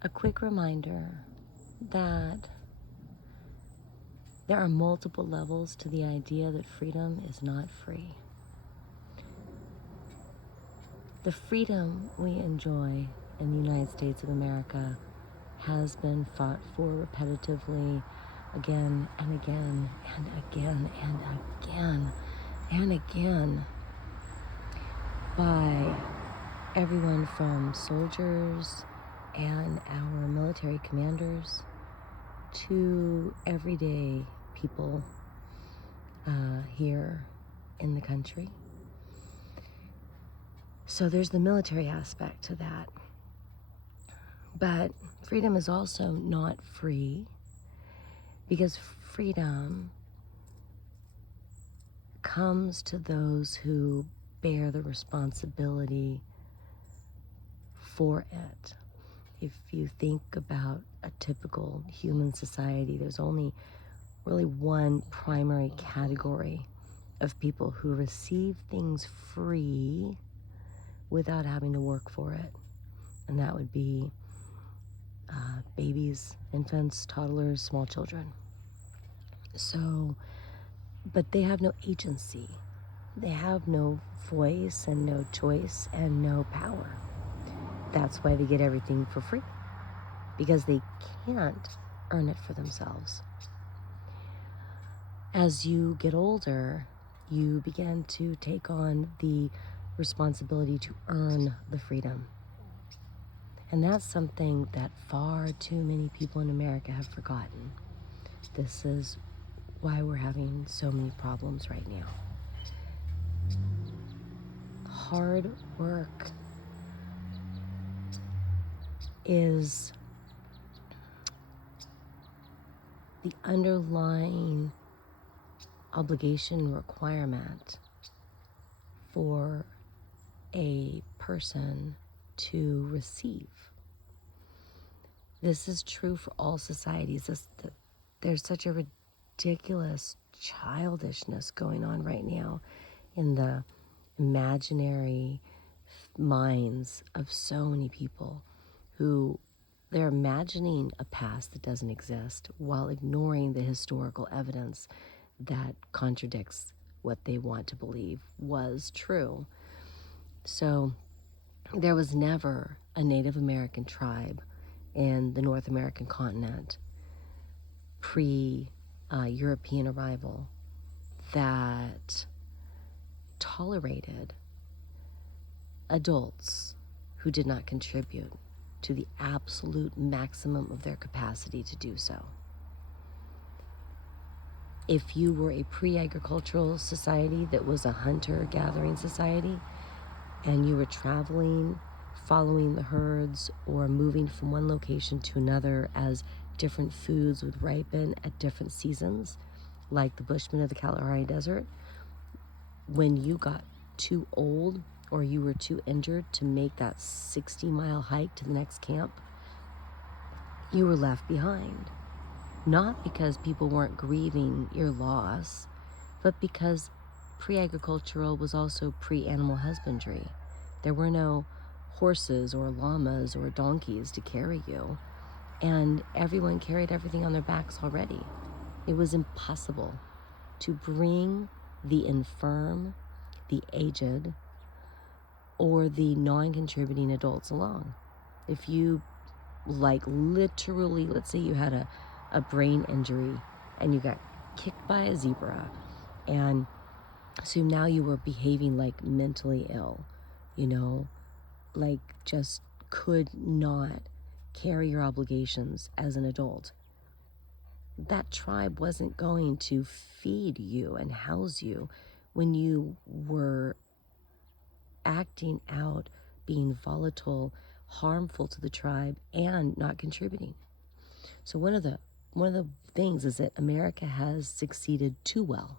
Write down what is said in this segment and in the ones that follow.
A quick reminder that there are multiple levels to the idea that freedom is not free. The freedom we enjoy in the United States of America has been fought for repetitively again and again and again and again and again by everyone from soldiers and our military commanders to everyday people here in the country. So there's the military aspect to that. But freedom is also not free, because freedom comes to those who bear the responsibility for it. If you think about a typical human society, there's only really one primary category of people who receive things free without having to work for it. And that would be babies, infants, toddlers, small children. So, but they have no agency. They have no voice and no choice and no power. That's why they get everything for free, because they can't earn it for themselves. As you get older, you begin to take on the responsibility to earn the freedom. And that's something that far too many people in America have forgotten. This is why we're having so many problems right now. Hard work is the underlying obligation requirement for a person to receive. This is true for all societies. There's such a ridiculous childishness going on right now in the imaginary minds of so many people who they're imagining a past that doesn't exist while ignoring the historical evidence that contradicts what they want to believe was true. So there was never a Native American tribe in the North American continent pre-European arrival that tolerated adults who did not contribute to the absolute maximum of their capacity to do so. If you were a pre-agricultural society that was a hunter-gathering society, and you were traveling, following the herds, or moving from one location to another as different foods would ripen at different seasons, like the Bushmen of the Kalahari Desert, when you got too old or you were too injured to make that 60-mile hike to the next camp, you were left behind. Not because people weren't grieving your loss, but because pre-agricultural was also pre-animal husbandry. There were no horses or llamas or donkeys to carry you, and everyone carried everything on their backs already. It was impossible to bring the infirm, the aged, or the non-contributing adults along. If you, like, literally, let's say you had a brain injury and you got kicked by a zebra, and so now you were behaving like mentally ill, like just could not carry your obligations as an adult. That tribe wasn't going to feed you and house you when you were acting out, being volatile, harmful to the tribe, and not contributing. So one of the things is that America has succeeded too well.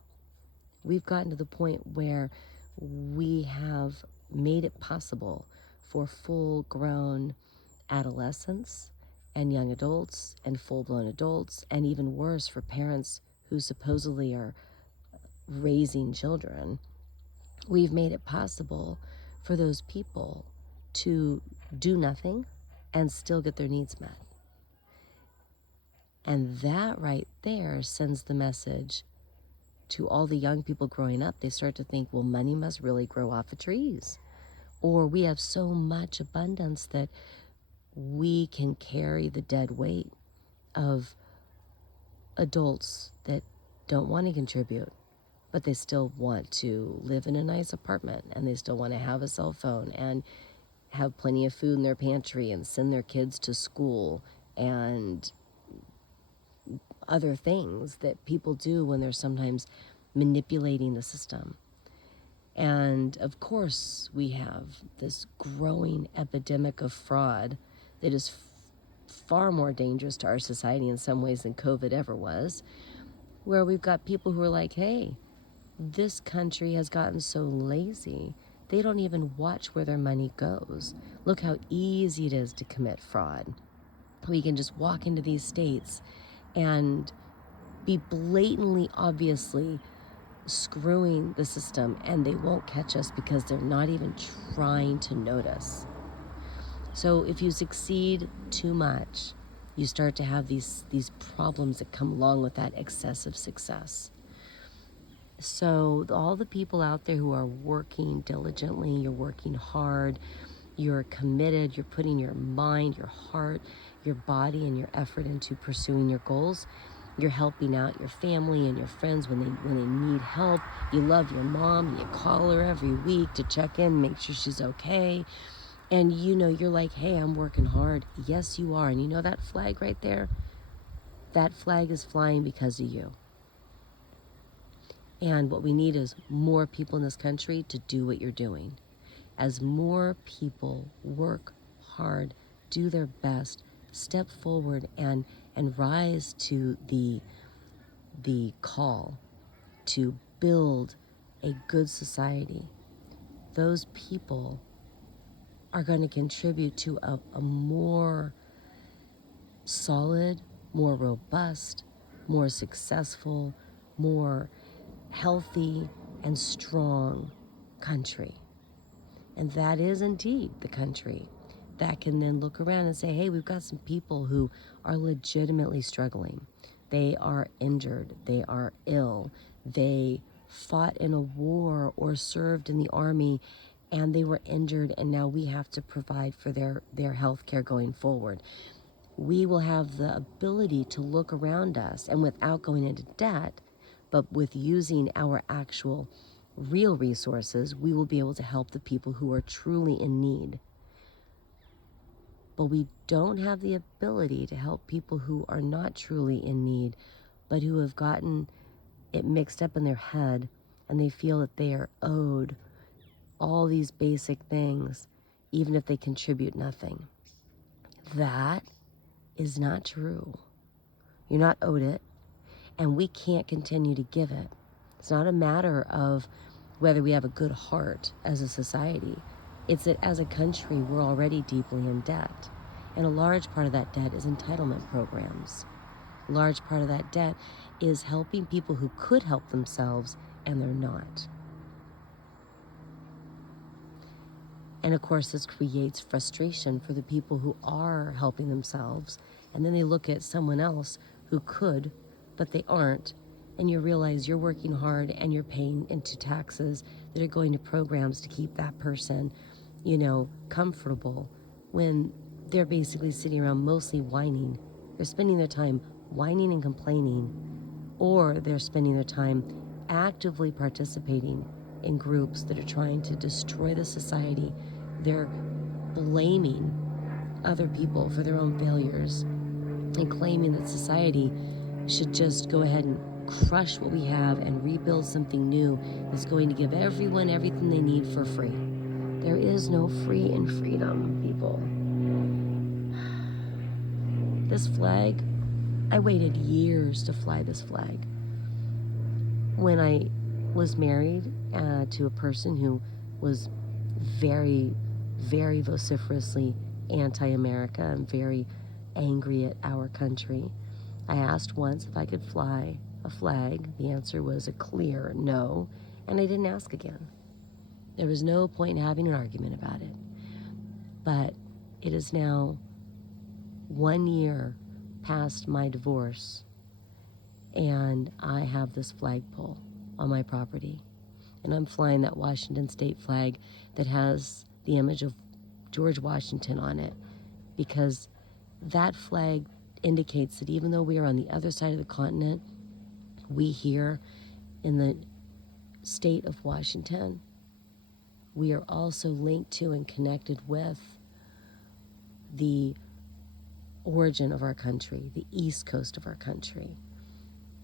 We've gotten to the point where we have made it possible for full-grown adolescents and young adults and full-blown adults, and even worse for parents who supposedly are raising children. We've made it possible for those people to do nothing and still get their needs met. And that right there sends the message to all the young people growing up. They start to think, well, money must really grow off of trees. Or we have so much abundance that we can carry the dead weight of adults that don't want to contribute, but they still want to live in a nice apartment, and they still want to have a cell phone and have plenty of food in their pantry and send their kids to school and other things that people do when they're sometimes manipulating the system. And of course, we have this growing epidemic of fraud that is far more dangerous to our society in some ways than COVID ever was, where we've got people who are like, hey, this country has gotten so lazy, they don't even watch where their money goes. Look how easy it is to commit fraud. We can just walk into these states and be blatantly, obviously screwing the system, and they won't catch us because they're not even trying to notice. So if you succeed too much, you start to have these problems that come along with that excessive success. So all the people out there who are working diligently, you're working hard, you're committed, you're putting your mind, your heart, your body, and your effort into pursuing your goals. You're helping out your family and your friends when they need help. You love your mom, you call her every week to check in, make sure she's okay. And you're like, hey, I'm working hard. Yes, you are. And you know that flag right there? That flag is flying because of you. And what we need is more people in this country to do what you're doing. As more people work hard, do their best, step forward and rise to the call to build a good society, those people are going to contribute to a more solid, more robust, more successful, more healthy and strong country. And that is indeed the country that can then look around and say, hey, we've got some people who are legitimately struggling. They are injured, they are ill, they fought in a war or served in the army and they were injured, and now we have to provide for their health care going forward. We will have the ability to look around us, and without going into debt, but with using our actual real resources, we will be able to help the people who are truly in need. But we don't have the ability to help people who are not truly in need, but who have gotten it mixed up in their head, and they feel that they are owed all these basic things, even if they contribute nothing. That is not true. You're not owed it, and we can't continue to give it. It's not a matter of whether we have a good heart as a society. It's that as a country, we're already deeply in debt. And a large part of that debt is entitlement programs. A large part of that debt is helping people who could help themselves, and they're not. And of course, this creates frustration for the people who are helping themselves. And then they look at someone else who could, but they aren't. And you realize you're working hard and you're paying into taxes that are going to programs to keep that person, comfortable, when they're basically sitting around mostly whining. They're spending their time whining and complaining, or they're spending their time actively participating in groups that are trying to destroy the society. They're blaming other people for their own failures and claiming that society should just go ahead and crush what we have and rebuild something new that's going to give everyone everything they need for free. There is no free in freedom, people. This flag, I waited years to fly this flag. When I was married to a person who was very, very vociferously anti-America and very angry at our country, I asked once if I could fly a flag. The answer was a clear no, and I didn't ask again. There was no point in having an argument about it. But it is now 1 year past my divorce, and I have this flagpole on my property. And I'm flying that Washington state flag that has the image of George Washington on it, because that flag indicates that even though we are on the other side of the continent, we here in the state of Washington, we are also linked to and connected with the origin of our country, the east coast of our country.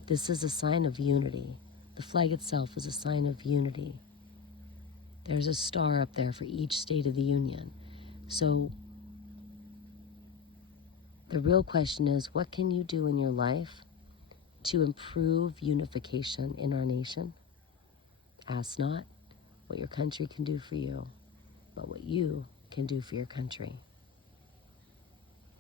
This is a sign of unity. The flag itself is a sign of unity. There's a star up there for each state of the union. So the real question is, what can you do in your life to improve unification in our nation? Ask not what your country can do for you, but what you can do for your country.